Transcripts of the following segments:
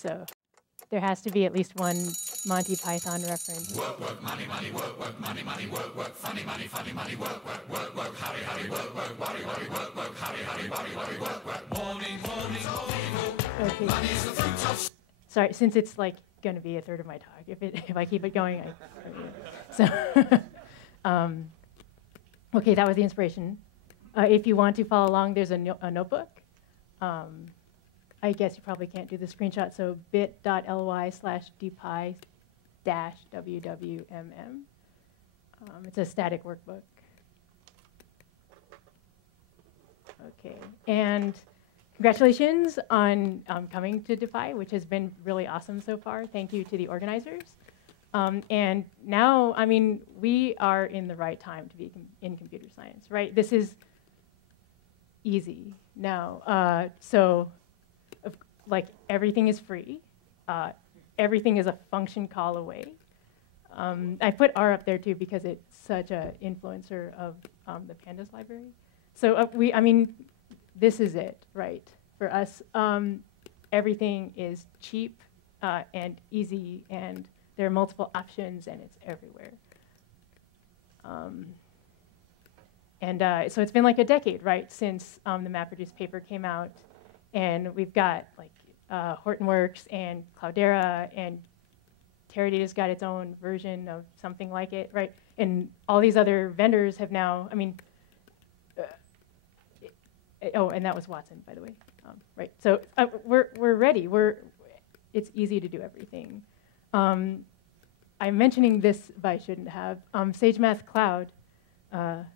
So there has to be at least one Monty Python reference. Work, work, money, money, work, money, money, work, funny, money, work, hurry, hurry, worry, worry, work, hurry, hurry, worry, work, morning, morning, okay. Money's the fruit of... Sorry, since it's like going to be a third of my talk, if I keep it going, okay, that was the inspiration. If you want to follow along, there's a notebook. I guess you probably can't do the screenshot, so bit.ly/dpi-wwmm. It's a static workbook. Okay, and congratulations on coming to DePi, which has been really awesome so far. Thank you to the organizers. And now, I mean, we are in the right time to be in computer science, right? This is easy now. Like everything is free. Everything is a function call away. I put R up there too because it's such an influencer of the Pandas library. So I mean, this is it, right? For us, everything is cheap and easy, and there are multiple options, and it's everywhere. So it's been like a decade, right, since the MapReduce paper came out, and we've got like Hortonworks and Cloudera, and Teradata's got its own version of something like it, right? And all these other vendors have now, I mean, oh, and that was Watson, by the way, right? So we're ready. It's easy to do everything. I'm mentioning this, but I shouldn't have. SageMath Cloud. Come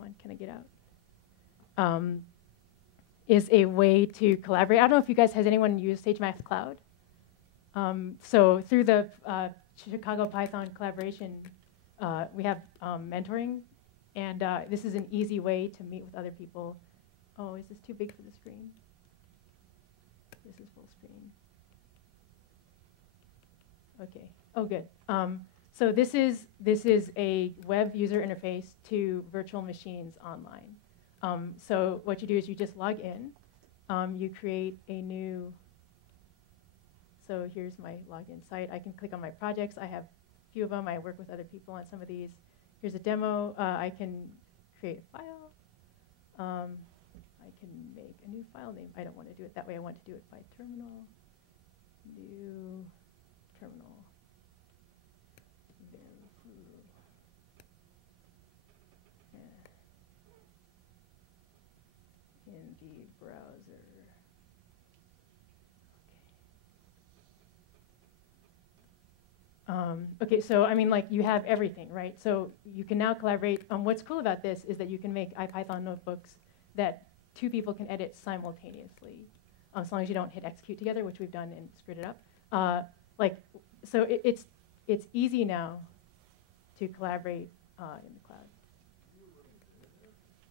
on, can I get out? Is a way to collaborate. I don't know if you guys, has anyone used SageMath Cloud? So through the Chicago Python collaboration, we have mentoring, and this is an easy way to meet with other people. Oh, is this too big for the screen? This is full screen. Okay. Oh, good. So this is a web user interface to virtual machines online. So what you do is you just log in. You create a new. So here's my login site. I can click on my projects. I have a few of them. I work with other people on some of these. Here's a demo. I can create a file. I can make a new file name. I don't want to do it that way. I want to do it by terminal. New terminal. In the browser. Okay, so I mean, like, you have everything, right? So you can now collaborate. What's cool about this is that you can make IPython notebooks that two people can edit simultaneously, as long as you don't hit execute together, which we've done and screwed it up. So it's easy now to collaborate in the cloud.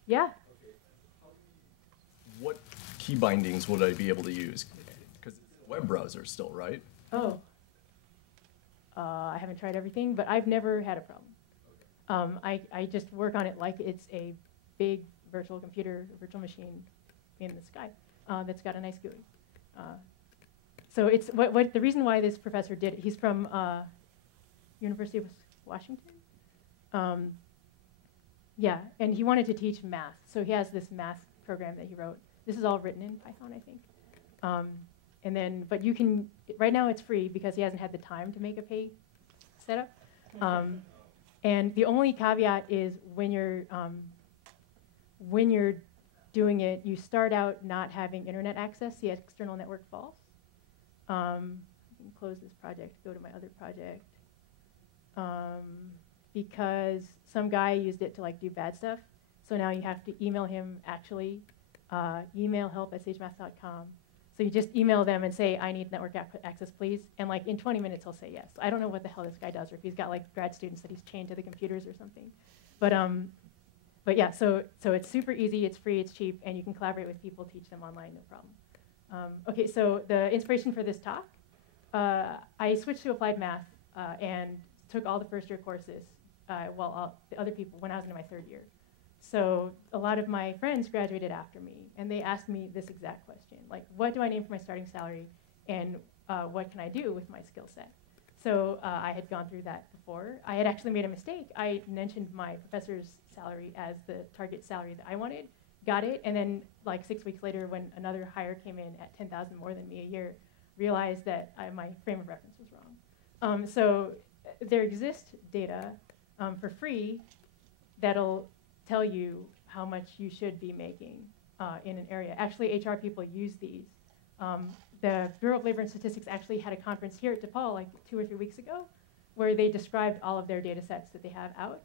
Yeah. What key bindings would I be able to use? Because it's a web browser still, right? Oh. I haven't tried everything, but I've never had a problem. Okay. I just work on it like it's a big virtual computer, virtual machine in the sky that's got a nice GUI. So it's the reason why this professor did it. He's from University of Washington. Yeah, and he wanted to teach math, so he has this math program that he wrote. This is all written in Python, I think. But you can, right now it's free because he hasn't had the time to make a pay setup. And the only caveat is when you're doing it, you start out not having internet access, the external network falls. I can close this project, go to my other project. Because some guy used it to like do bad stuff. So now you have to email him actually, email help@sagemath.com. So you just email them and say, I need network access, please. And like in 20 minutes, he'll say yes. I don't know what the hell this guy does, or if he's got like grad students that he's chained to the computers or something. But yeah, so it's super easy, it's free, it's cheap, and you can collaborate with people, teach them online, no problem. Okay, so the inspiration for this talk, I switched to applied math and took all the first year courses while the other people, when I was in my third year. So a lot of my friends graduated after me, and they asked me this exact question, like, what do I name for my starting salary, and what can I do with my skill set? So I had gone through that before. I had actually made a mistake. I mentioned my professor's salary as the target salary that I wanted, got it, and then like 6 weeks later when another hire came in at 10,000 more than me a year, realized that my frame of reference was wrong. So there exists data for free that'll tell you how much you should be making in an area. Actually, HR people use these. The Bureau of Labor and Statistics actually had a conference here at DePaul like 2 or 3 weeks ago where they described all of their data sets that they have out.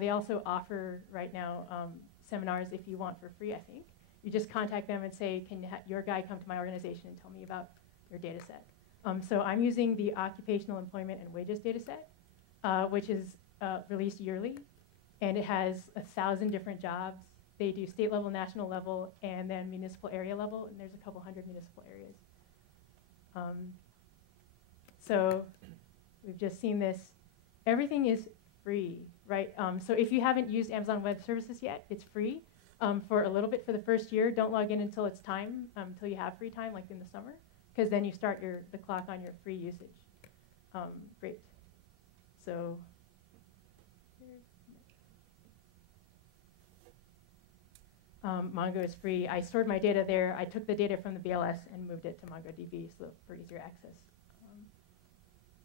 They also offer right now seminars if you want for free, I think. You just contact them and say, can your guy come to my organization and tell me about your data set? So I'm using the Occupational Employment and Wages data set, which is released yearly, and it has 1,000 different jobs. They do state level, national level, and then municipal area level, and there's a couple hundred municipal areas. So we've just seen this. Everything is free, right? So if you haven't used Amazon Web Services yet, it's free for a little bit for the first year. Don't log in until it's time, until you have free time, like in the summer, because then you start the clock on your free usage. Great. So Mongo is free. I stored my data there. I took the data from the BLS and moved it to MongoDB for easier access.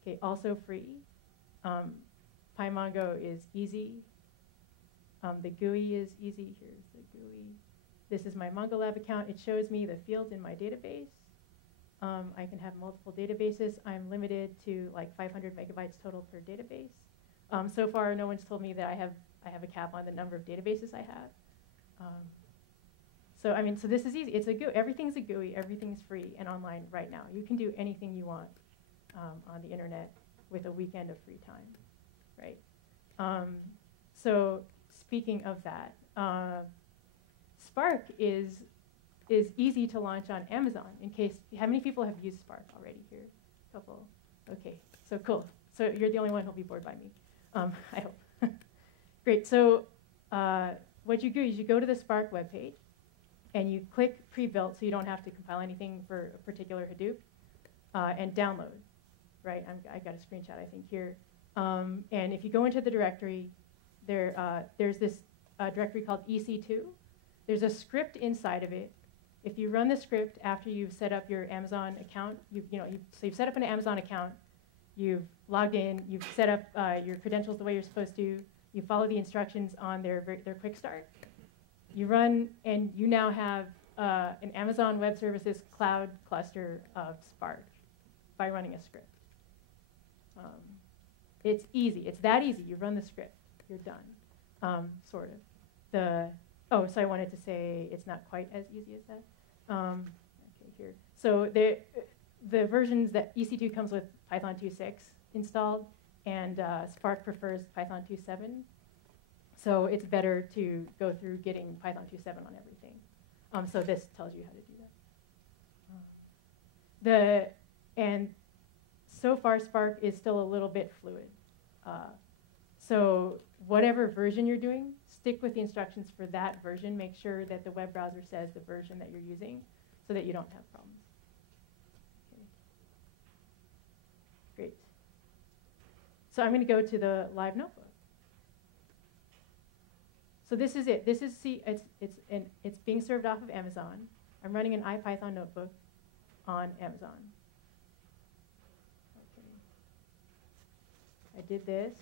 Okay, also free. PyMongo is easy. The GUI is easy. Here's the GUI. This is my MongoLab account. It shows me the fields in my database. I can have multiple databases. I'm limited to like 500 megabytes total per database. So far, no one's told me that I have a cap on the number of databases I have. So I mean, so this is easy. It's a GUI. Everything's a GUI. Everything's free and online right now. You can do anything you want on the internet with a weekend of free time, right? So speaking of that, Spark is easy to launch on Amazon. In case, how many people have used Spark already here? A couple. Okay, so cool. So you're the only one who'll be bored by me, I hope. Great. So what you do is you go to the Spark webpage, and you click pre-built, so you don't have to compile anything for a particular Hadoop, and download. Right? I got a screenshot, I think, here. And if you go into the directory, there's this directory called EC2. There's a script inside of it. If you run the script after you've set up your Amazon account, so you've set up an Amazon account, you've logged in, you've set up your credentials the way you're supposed to, you follow the instructions on their quick start. You run, and you now have an Amazon Web Services cloud cluster of Spark by running a script. It's easy. It's that easy. You run the script. You're done, sort of. So I wanted to say it's not quite as easy as that. Okay, here. So the versions that EC2 comes with Python 2.6 installed, and Spark prefers Python 2.7. So it's better to go through getting Python 2.7 on everything. So this tells you how to do that. And so far, Spark is still a little bit fluid. So whatever version you're doing, stick with the instructions for that version. Make sure that the web browser says the version that you're using so that you don't have problems. Okay. Great. So I'm going to go to the live notebook. So this is it. This is it's being served off of Amazon. I'm running an IPython notebook on Amazon. Okay. I did this.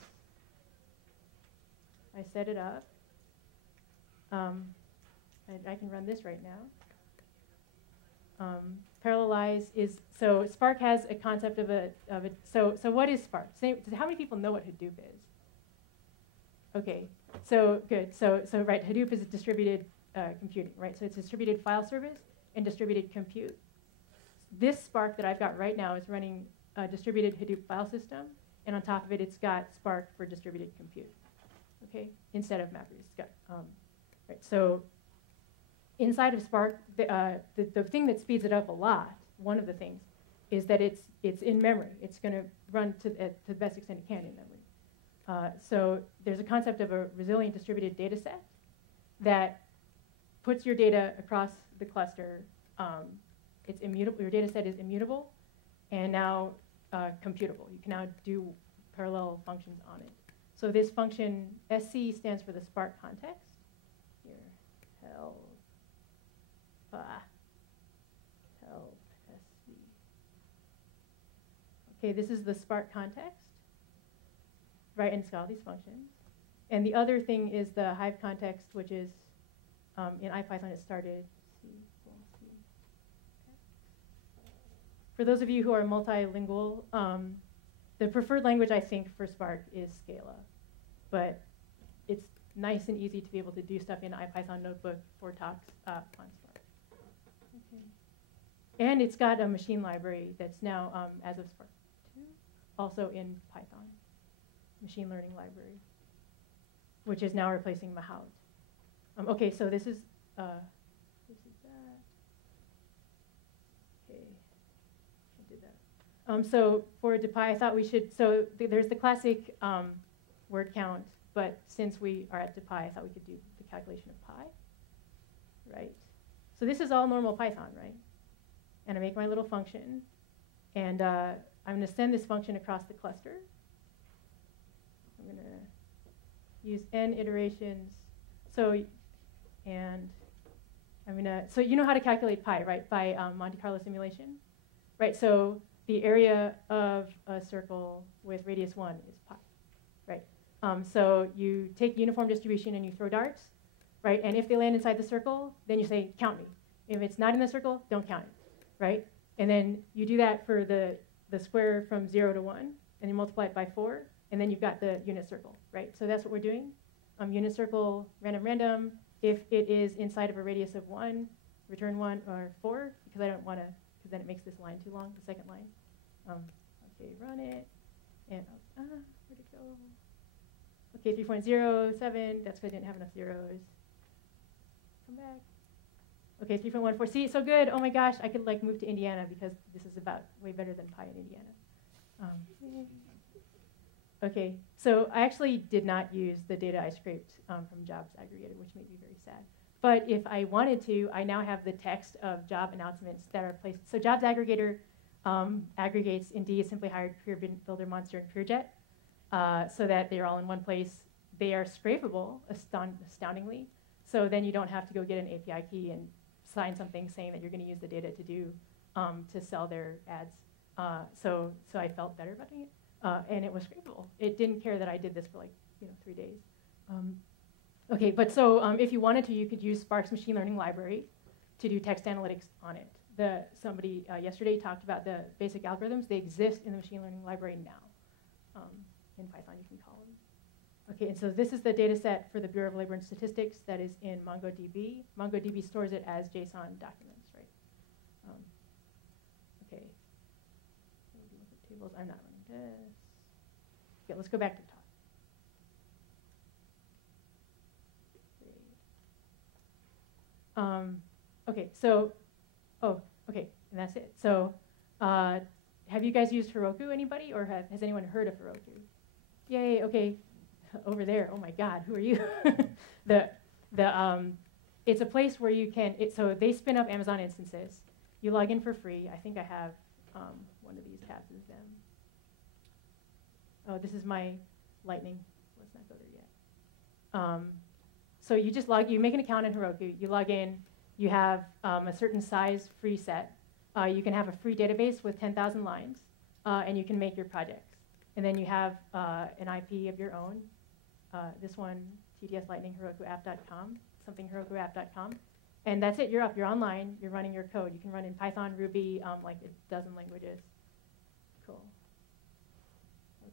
I set it up. I can run this right now. Parallelize is, so Spark has a concept of a so what is Spark? How many people know what Hadoop is? Okay, so good. So right, Hadoop is a distributed computing, right? So it's distributed file service and distributed compute. This Spark that I've got right now is running a distributed Hadoop file system, and on top of it, it's got Spark for distributed compute. Okay, instead of MapReduce. It's got right. So inside of Spark, the thing that speeds it up a lot, one of the things, is that it's in memory. It's going to run to the best extent it can in memory. So there's a concept of a resilient distributed data set. that puts your data across the cluster. It's immutable. Your data set is immutable, and now computable. You can now do parallel functions on it. So this function, SC, stands for the Spark context. Here, help SC. Okay, this is the Spark context, right? And it's got all these functions. And the other thing is the Hive context, which is in IPython it started. For those of you who are multilingual, the preferred language, I think, for Spark is Scala. But it's nice and easy to be able to do stuff in IPython notebook for talks on Spark. Okay. And it's got a machine library that's now, as of Spark 2, also in Python, machine learning library, which is now replacing Mahout. Okay, so this is that. Okay. So for depy, I thought we should, so there's the classic word count, but since we are at depy, I thought we could do the calculation of pi, right? So this is all normal Python, right? And I make my little function, and I'm going to send this function across the cluster. I'm going to use n iterations. So, and I'm going to, so you know how to calculate pi, right? By Monte Carlo simulation, right? So the area of a circle with radius 1 is pi, right? So you take uniform distribution and you throw darts, right? And if they land inside the circle, then you say, count me. If it's not in the circle, don't count it, right? And then you do that for the square from 0 to 1, and you multiply it by 4, and then you've got the unit circle, right? So that's what we're doing. Unit circle, random, random. If it is inside of a radius of 1, return 1 or 4, because I don't want to, because then it makes this line too long, the second line. Okay, run it, and where'd it go? Okay, 3.07, that's because I didn't have enough zeros. Come back. Okay, 3.14, see, so good, oh my gosh, I could like move to Indiana because this is about way better than pi in Indiana. Okay, so I actually did not use the data I scraped from jobs aggregator, which made me very sad. But if I wanted to, I now have the text of job announcements that are placed. So jobs aggregator aggregates Indeed, Simply Hired, Career Builder, Monster, and CareerJet so that they're all in one place. They are scrapable, astoundingly. So then you don't have to go get an API key and sign something saying that you're going to use the data to do to sell their ads. So I felt better about doing it. And it was scrapable. It didn't care that I did this for like 3 days. Okay, but so if you wanted to, you could use Spark's machine learning library to do text analytics on it. Somebody yesterday talked about the basic algorithms. They exist in the machine learning library now. In Python, you can call them. Okay, and so this is the data set for the Bureau of Labor and Statistics that is in MongoDB. MongoDB stores it as JSON documents, right? Okay. Tables. I'm not running this. Okay, let's go back to the top. Okay, so, okay, and that's it. So, have you guys used Heroku, anybody, or has anyone heard of Heroku? Yay, okay, over there, oh my God, who are you? It's a place where you can, so they spin up Amazon instances. You log in for free. I think I have one of these tabs is them. Oh, this is my Lightning. Let's not go there yet. So you make an account in Heroku, you log in, you have a certain size free set. You can have a free database with 10,000 lines, and you can make your projects. And then you have an IP of your own. This one, tdslightningherokuapp.com, something herokuapp.com. And that's it, you're up, you're online, you're running your code. You can run in Python, Ruby, like a dozen languages. Cool.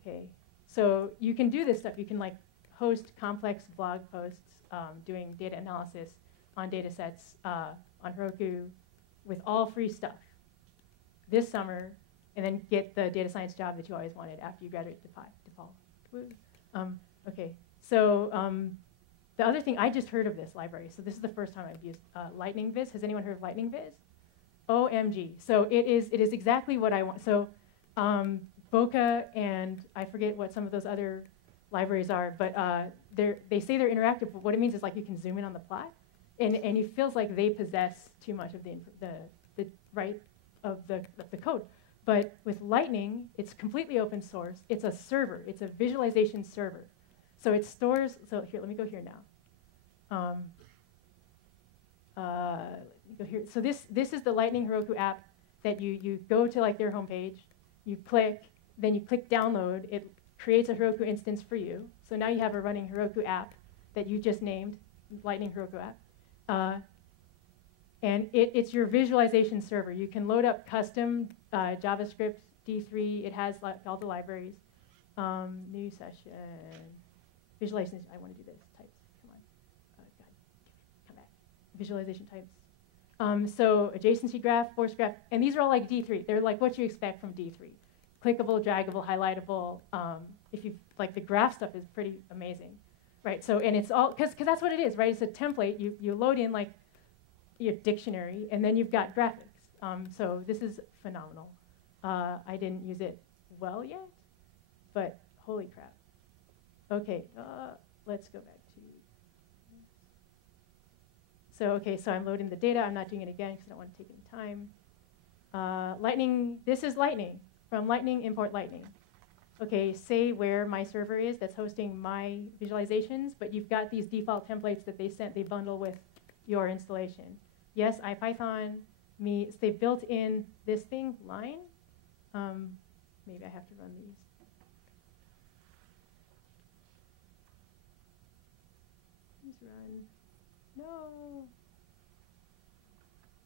Okay, so you can do this stuff. You can like host complex blog posts doing data analysis on data sets on Heroku with all free stuff this summer, and then get the data science job that you always wanted after you graduate DePaul. Okay, so the other thing, I just heard of this library, so this is the first time I've used Lightning Viz. Has anyone heard of Lightning Viz? OMG, so it is exactly what I want. So Boca and I forget what some of those other libraries are, but they say they're interactive, but what it means is like you can zoom in on the plot, and it feels like they possess too much of the right of the code. But with Lightning, it's completely open source. It's a server. It's a visualization server. So it stores. So here, let me go here now. Let me go here. So this is the Lightning Heroku app that you go to like their homepage, you click, then you click download. It creates a Heroku instance for you. So now you have a running Heroku app that you just named, Lightning Heroku app. And it's your visualization server. You can load up custom JavaScript D3. It has all the libraries. New session. Visualization. I want to do this. Types. Come on. God. Come back. Visualization types. So adjacency graph, force graph. And these are all like D3. They're like what you expect from D3. Clickable, draggable, highlightable. If you like, the graph stuff is pretty amazing, right? So, and it's all because that's what it is, right? It's a template. You load in like your dictionary, and then you've got graphics. So this is phenomenal. I didn't use it well yet, but holy crap. Okay, let's go back to. So I'm loading the data. I'm not doing it again because I don't want to take any time. Lightning. This is Lightning. From Lightning, import Lightning. Okay, say where my server is that's hosting my visualizations, but you've got these default templates that they bundle with your installation. Yes, IPython meets, they built in this thing, line. Maybe I have to run these. Please run. No.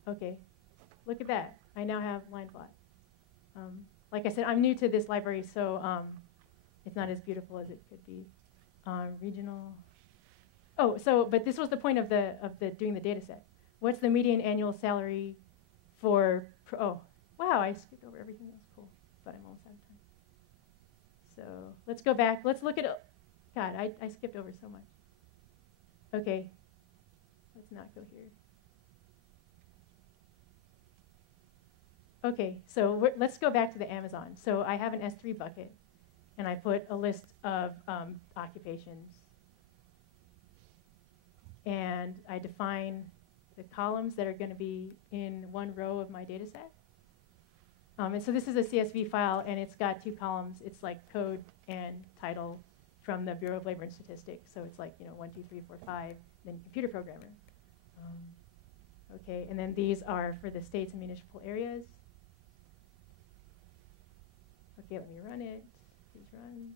Okay, look at that. I now have line plot. Like I said, I'm new to this library, so it's not as beautiful as it could be. Regional. Oh, but this was the point of the doing the data set. What's the median annual salary for? Oh, wow! I skipped over everything else. Cool, but I'm almost out of time. So let's go back. Let's look at. God, I skipped over so much. Okay, let's not go here. Okay, so let's go back to the Amazon. So I have an S3 bucket, and I put a list of occupations. And I define the columns that are going to be in one row of my data set. And so this is a CSV file, and it's got two columns. It's like code and title from the Bureau of Labor and Statistics. So it's like 1, 2, 3, 4, 5, then computer programmer. Okay, and then these are for the states and municipal areas. Okay, let me run it. Please run.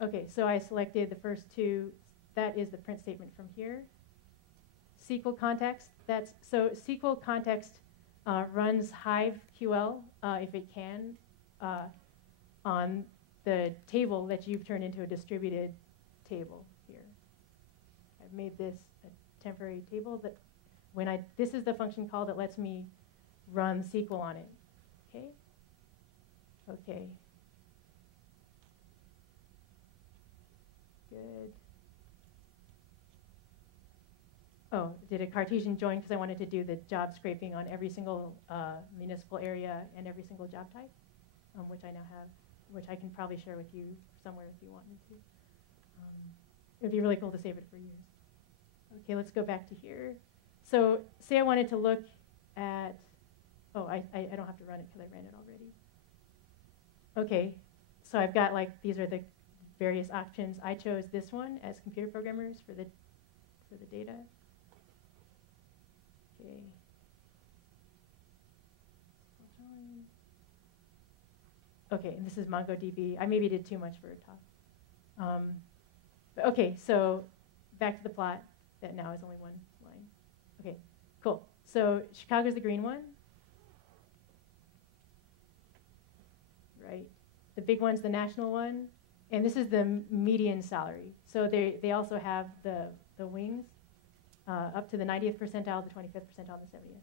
Okay, so I selected the first two. That is the print statement from here. SQL context. So SQL context runs Hive QL if it can on the table that you've turned into a distributed table here. I've made this a temporary table that this is the function call that lets me run SQL on it. Okay. Okay. Good. Oh, did a Cartesian join because I wanted to do the job scraping on every single municipal area and every single job type, which I now have, which I can probably share with you somewhere if you want me to. It would be really cool to save it for years. Okay, let's go back to here. So say I wanted to look at, I don't have to run it because I ran it already. Okay, so I've got these are the various options. I chose this one as computer programmers for the data. Okay. Okay, and this is MongoDB. I maybe did too much for a talk. Okay, so back to the plot that now is only one line. Okay, cool. So Chicago's the green one. Right. The big one's the national one. And this is the median salary. So they also have the wings up to the 90th percentile, the 25th percentile, the 70th.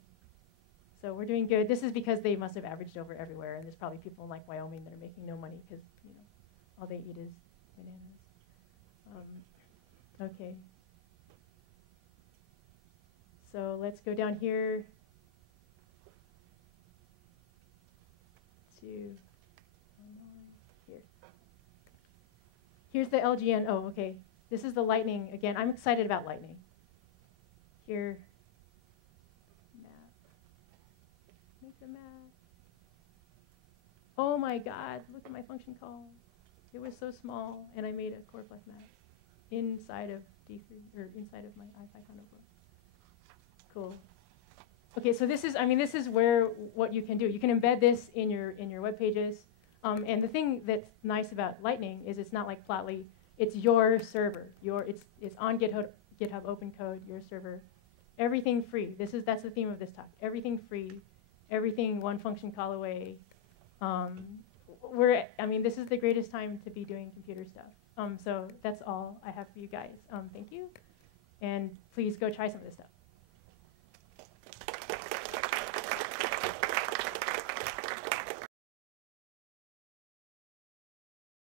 So we're doing good. This is because they must have averaged over everywhere, and there's probably people in Wyoming that are making no money because all they eat is bananas. Okay. So let's go down here to here. Here's the LGN. Oh, okay. This is the Lightning. Again, I'm excited about Lightning. Here, map. Make the map. Oh my God, look at my function call. It was so small, and I made a core plus map inside of D3, or inside of my IPython notebook. Cool. Okay, so this is where what you can do. You can embed this in your web pages. And the thing that's nice about Lightning is it's not like Plotly. It's your server. It's on GitHub open code, your server. Everything free. That's the theme of this talk. Everything free. Everything one function call away. This is the greatest time to be doing computer stuff. So that's all I have for you guys. Thank you. And please go try some of this stuff.